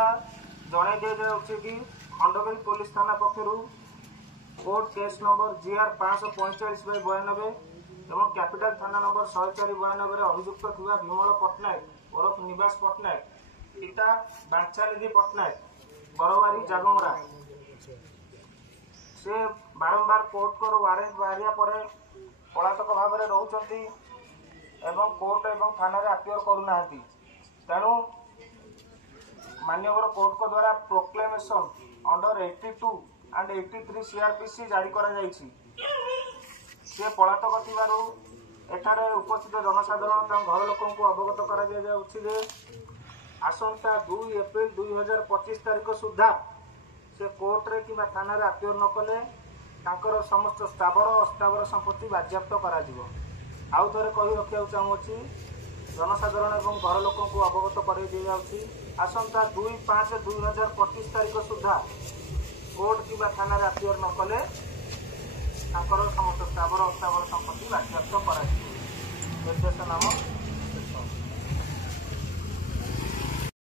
द्वारा जणाई दिया जाउछि कि खंडगिरी पुलिस थाना पक्षरु कोर्ट केस नंबर GR 545/92 एवं कैपिटल थाना नंबर 104/92 रे अभियुक्त थिबा विमल पटनायक ओरफ निवास पटनायक इटा बांचालिदी पटनायक बरवारी जागमरा से बारंबार कोर्ट को वारेंट बाहरिया पर पलातक भाव में रोचंती एवं कोर्ट एवं थाना रे अपियर करूना तेणु माननीय कोर्ट को द्वारा प्रोक्लेमेशन अंडर 82 एंड 83 CRPC जारी करा जायछि। से पलातक थिबारु एठारे उपस्थित जनसाधारण घर लोक अवगत करा जाउछि जे आसंता 2 एप्रिल 2025 तारिख सुधा से कोर्ट रे कि थाना रे अपियर न कले तांकर समस्त स्थावर अस्थावर संपत्ति बाज्याप्त करा जिवो। आउ थरे कहि रखिया चाहूछि जनसाधारण एवं घर लोक अवगत कर दी जाउछि आसंता 2/5/2025 तारिख सुधा कोर्ट कि थाना रे अपियर न कले तांकर समस्त स्थावर अस्थावर संपत्ति बाज्याप्त करा जिवो। निर्देश नाम